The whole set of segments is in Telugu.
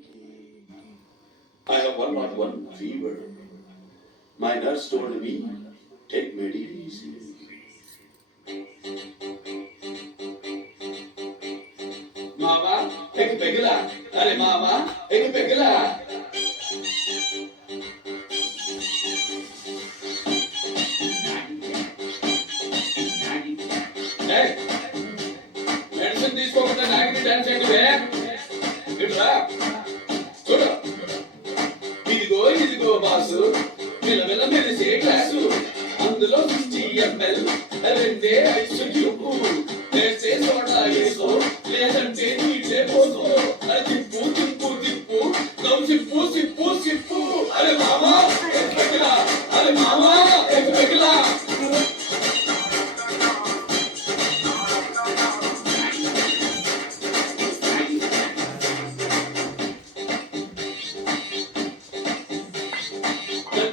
I have 101 fever. My nurse told me, take medicine. मामा एक पेगला अरे मामा एक पेगला మెడిసిన్ తీసుకోకుండా నాగిని డాన్స్ ఏంటివే ఇట్లా చూడు ఇదిగో బాసు మిలమిల మెరిసే గ్లాసు అందులో 60 ml రెండే ఐస్ క్యూబ్ వేసే సోడా వేసుకో లేదంటే నీళ్ళే పోసుకో అరే తిప్పు తిప్పు తిప్పు కమ్ సిప్పు సిప్పు సిప్పు అరే మామా एक पेगला अरे मामा एक पेगला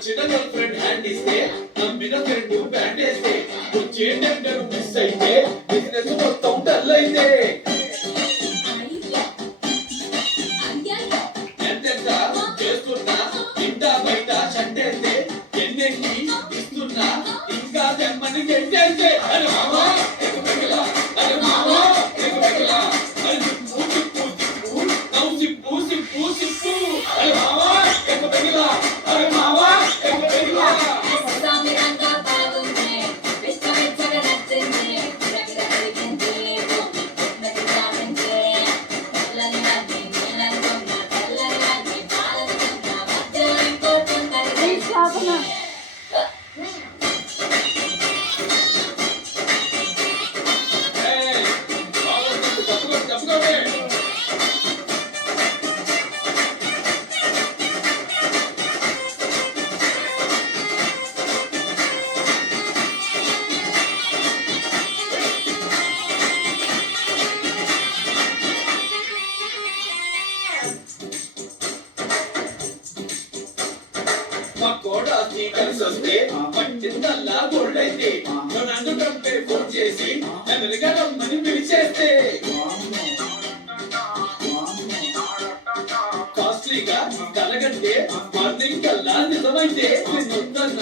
చిన్న గర్ల్ ఫ్రెండ్ హ్యాండ్ ఇస్తే నమ్మిన ఫ్రెండ్ బ్యాండ్ వేస్తే వచ్చే టెండర్ మిస్ అయితే బిజినెస్ మొత్తం డల్ అయితే ఎంతెంత చేస్తున్నా ఇంటా బయట చంటేస్తే ఎన్నెన్ని ఇస్తున్నా ఇంకా జన్మని గెంటేస్తే అరే మామా एक पेगला అరే మామా एक पेगला అరే సిప్పు సిప్పు సిప్పు నవ్వు సిప్పు సిప్పు సిప్పు అరే మామా एक पेगला అరే మామా एक पेगला మా కోడాకి కలిసి వస్తే పట్టిందల్లా గోల్డైతే నన్ను కంపే ఫోన్ చేసి ఎదురుగా రమ్మని పిలిచేస్తే కాస్ట్లీగా కలగంటే మార్నింగ్ కల్లా నిజమైతే నిన్నొద్దన్న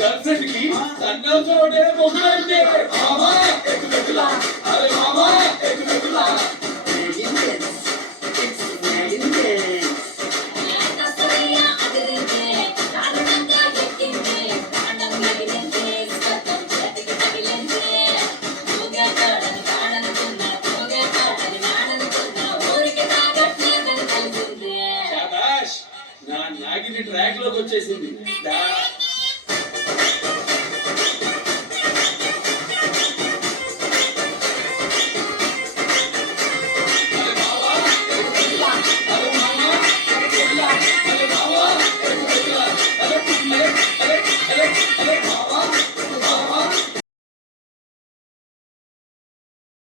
గర్ల్ ఫ్రెండ్ కి తన్న చూడే మొగుడైతే మామా एक पेगला అరే మామా एक पेगला నాగిని ట్రాక్ లోకి వచ్చేసింది.